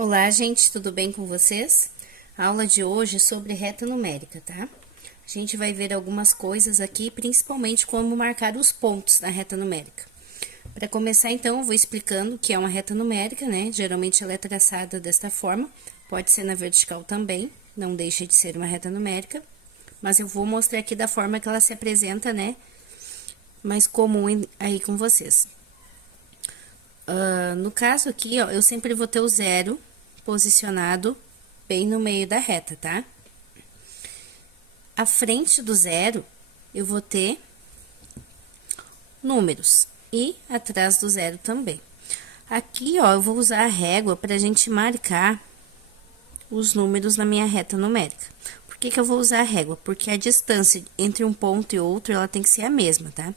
Olá, gente, tudo bem com vocês? A aula de hoje é sobre reta numérica, tá? A gente vai ver algumas coisas aqui, principalmente como marcar os pontos na reta numérica. Para começar, então, eu vou explicando o que é uma reta numérica, né? Geralmente ela é traçada desta forma, pode ser na vertical também, não deixa de ser uma reta numérica, mas eu vou mostrar aqui da forma que ela se apresenta, né? Mais comum aí com vocês. No caso aqui, ó, eu sempre vou ter o zero posicionado bem no meio da reta, tá? À frente do zero, eu vou ter números e atrás do zero também. Aqui, ó, eu vou usar a régua para a gente marcar os números na minha reta numérica. Por que que eu vou usar a régua? Porque a distância entre um ponto e outro, ela tem que ser a mesma, tá?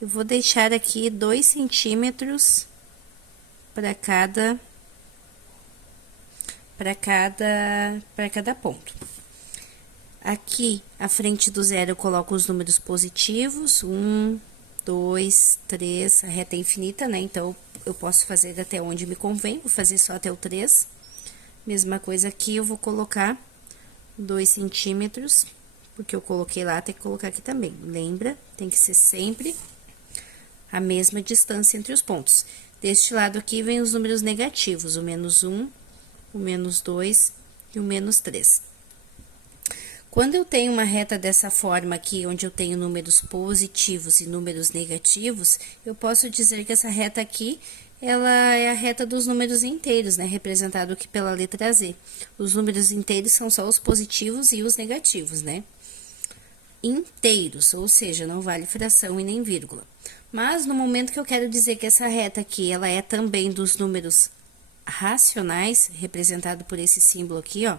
Eu vou deixar aqui 2 centímetros para cada ponto. Aqui, à frente do zero, eu coloco os números positivos, 1, 2, 3, a reta é infinita, né? Então, eu posso fazer até onde me convém, vou fazer só até o 3. Mesma coisa aqui, eu vou colocar 2 centímetros, porque eu coloquei lá, tem que colocar aqui também. Lembra? Tem que ser sempre a mesma distância entre os pontos. Deste lado aqui, vem os números negativos, o menos 1, o menos 2 e o menos 3. Quando eu tenho uma reta dessa forma aqui, onde eu tenho números positivos e números negativos, eu posso dizer que essa reta aqui, ela é a reta dos números inteiros, né? Representado aqui pela letra Z. Os números inteiros são só os positivos e os negativos, né? Inteiros, ou seja, não vale fração e nem vírgula. Mas, no momento que eu quero dizer que essa reta aqui, ela é também dos números racionais, representado por esse símbolo aqui, ó.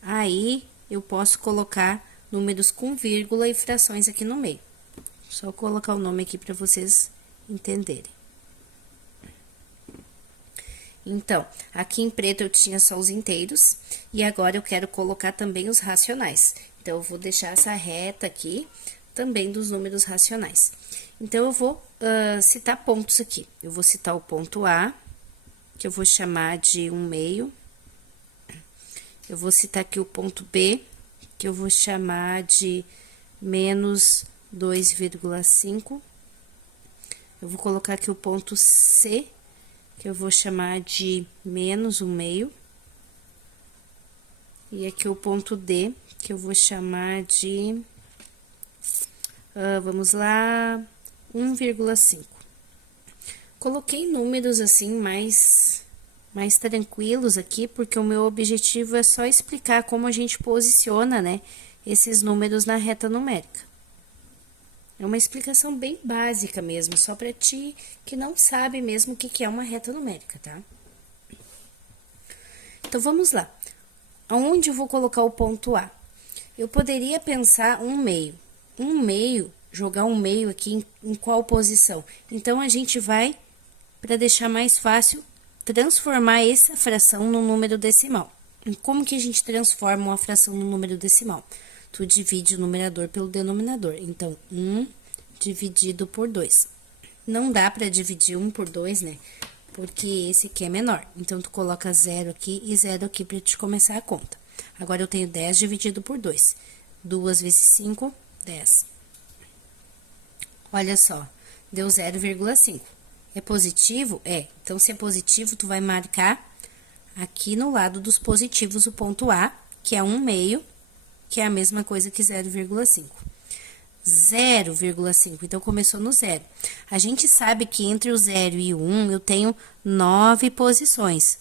Aí, eu posso colocar números com vírgula e frações aqui no meio. Só colocar o nome aqui para vocês entenderem. Então, aqui em preto eu tinha só os inteiros, e agora eu quero colocar também os racionais. Então, eu vou deixar essa reta aqui também dos números racionais. Então, eu vou citar pontos aqui. Eu vou citar o ponto A, que eu vou chamar de 1/2. Eu vou citar aqui o ponto B, que eu vou chamar de menos 2,5. Eu vou colocar aqui o ponto C, que eu vou chamar de menos 1/2. E aqui o ponto D, que eu vou chamar de, vamos lá, 1,5. Coloquei números assim mais tranquilos aqui, porque o meu objetivo é só explicar como a gente posiciona, né, esses números na reta numérica. É uma explicação bem básica mesmo, só para ti que não sabe mesmo o que é uma reta numérica, tá? Então, vamos lá. Aonde eu vou colocar o ponto A? Eu poderia pensar 1/2. 1/2, jogar 1/2 aqui em qual posição? Então, a gente vai, para deixar mais fácil, transformar essa fração no número decimal. E como que a gente transforma uma fração no número decimal? Tu divide o numerador pelo denominador. Então, 1 dividido por 2. Não dá para dividir 1 por 2, né? Porque esse aqui é menor. Então, tu coloca 0 aqui e 0 aqui para te começar a conta. Agora, eu tenho 10 dividido por 2. 2 vezes 5, 10. Olha só, deu 0,5. É positivo? É. Então, se é positivo, tu vai marcar aqui no lado dos positivos o ponto A, que é 1/2, que é a mesma coisa que 0,5. 0,5, então, começou no 0. A gente sabe que entre o 0 e o 1, eu tenho 9 posições.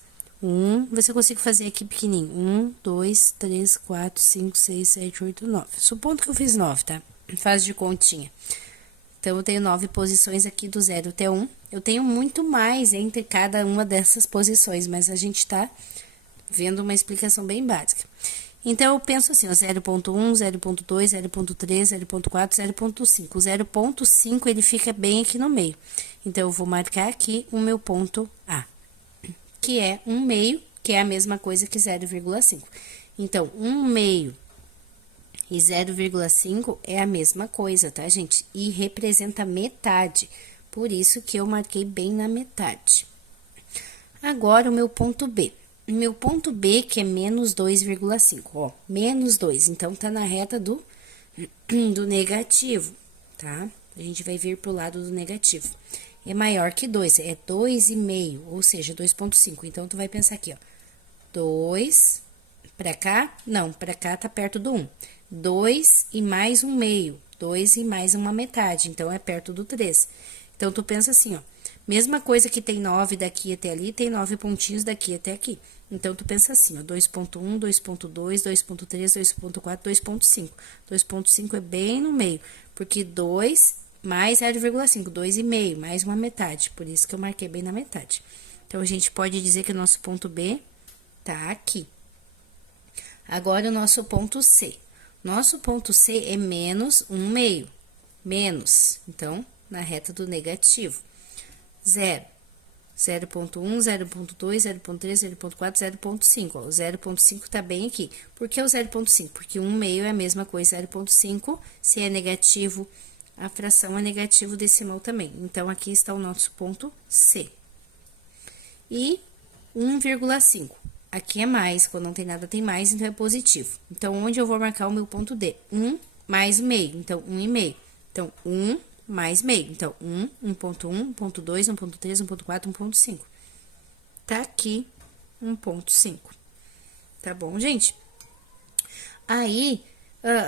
Vê se eu consigo fazer aqui pequenininho. 1, 2, 3, 4, 5, 6, 7, 8, 9. Supondo que eu fiz 9, tá? Faz de continha. Então, eu tenho 9 posições aqui do 0 até 1. Eu tenho muito mais entre cada uma dessas posições, mas a gente tá vendo uma explicação bem básica. Então, eu penso assim, ó, 0,1, 0,2, 0,3, 0,4, 0,5. O 0,5, ele fica bem aqui no meio. Então, eu vou marcar aqui o meu ponto A, que é 1/2, que é a mesma coisa que 0,5. Então, 1/2 e 0,5 é a mesma coisa, tá, gente? E representa metade. Por isso que eu marquei bem na metade. Agora, o meu ponto B. O meu ponto B, que é menos 2,5, ó, menos 2. Então, tá na reta do negativo, tá? A gente vai vir pro lado do negativo. É maior que 2, é 2,5, ou seja, 2,5. Então, tu vai pensar aqui, ó. 2, pra cá? Não, pra cá tá perto do 1. 2 e mais um meio, 2 e mais uma metade, então é perto do 3. Então, tu pensa assim, ó. Mesma coisa que tem 9 daqui até ali, tem 9 pontinhos daqui até aqui. Então, tu pensa assim, ó, 2,1, 2,2, 2,3, 2,4, 2,5. 2,5 é bem no meio, porque 2 mais 0,5, 2,5, mais uma metade. Por isso que eu marquei bem na metade. Então, a gente pode dizer que o nosso ponto B tá aqui. Agora, o nosso ponto C. Nosso ponto C é menos 1/2. Menos. Então, na reta do negativo. 0. 0,1, 0,2, 0,3, 0,4, 0,5. O 0,5 tá bem aqui. Por que o 0,5? Porque 1/2 é a mesma coisa, 0,5. Se é negativo, a fração é negativo decimal também. Então, aqui está o nosso ponto C. E 1,5. Aqui é mais, quando não tem nada tem mais, então é positivo. Então, onde eu vou marcar o meu ponto D? 1 mais meio, então 1,5. Então, 1 mais meio. Então, 1, 1,1, 1,2, 1,3, 1,4, 1,5. Tá aqui 1,5. Tá bom, gente? Aí,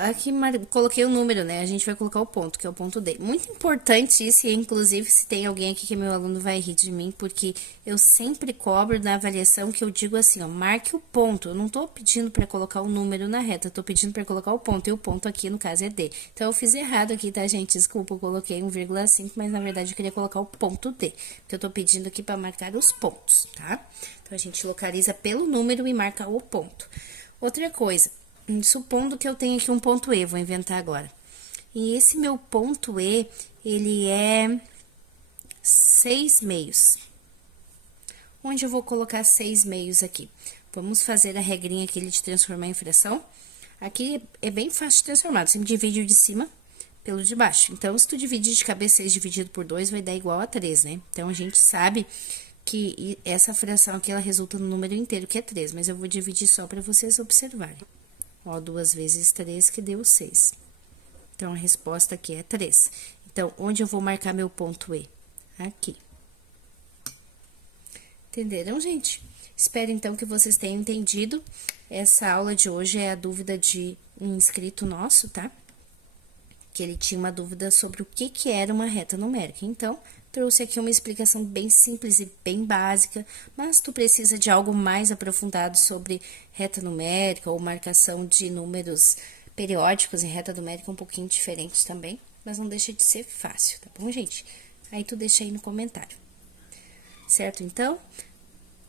aqui coloquei o número, né? A gente vai colocar o ponto, que é o ponto D. Muito importante isso, e inclusive se tem alguém aqui que é meu aluno vai rir de mim, porque eu sempre cobro na avaliação que eu digo assim, ó, marque o ponto. Eu não tô pedindo para colocar o número na reta, eu tô pedindo para colocar o ponto, e o ponto aqui no caso é D. Então, eu fiz errado aqui, tá, gente? Desculpa, eu coloquei 1,5, mas na verdade eu queria colocar o ponto D, que eu tô pedindo aqui para marcar os pontos, tá? Então, a gente localiza pelo número e marca o ponto. Outra coisa, supondo que eu tenha aqui um ponto E, vou inventar agora. E esse meu ponto E, ele é 6/2. Onde eu vou colocar 6/2 aqui? Vamos fazer a regrinha aqui de transformar em fração. Aqui é bem fácil de transformar, você divide o de cima pelo de baixo. Então, se tu dividir de cabeça 6 dividido por 2, vai dar igual a 3, né? Então, a gente sabe que essa fração aqui, ela resulta no número inteiro, que é 3, mas eu vou dividir só para vocês observarem. Ó, 2 vezes 3, que deu 6. Então, a resposta aqui é 3. Então, onde eu vou marcar meu ponto E? Aqui. Entenderam, gente? Espero, então, que vocês tenham entendido. Essa aula de hoje é a dúvida de um inscrito nosso, tá? Que ele tinha uma dúvida sobre o que era uma reta numérica. Então, trouxe aqui uma explicação bem simples e bem básica, mas tu precisa de algo mais aprofundado sobre reta numérica ou marcação de números periódicos em reta numérica um pouquinho diferente também, mas não deixa de ser fácil, tá bom, gente? Aí tu deixa aí no comentário. Certo, então?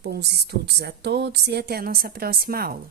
Bons estudos a todos e até a nossa próxima aula.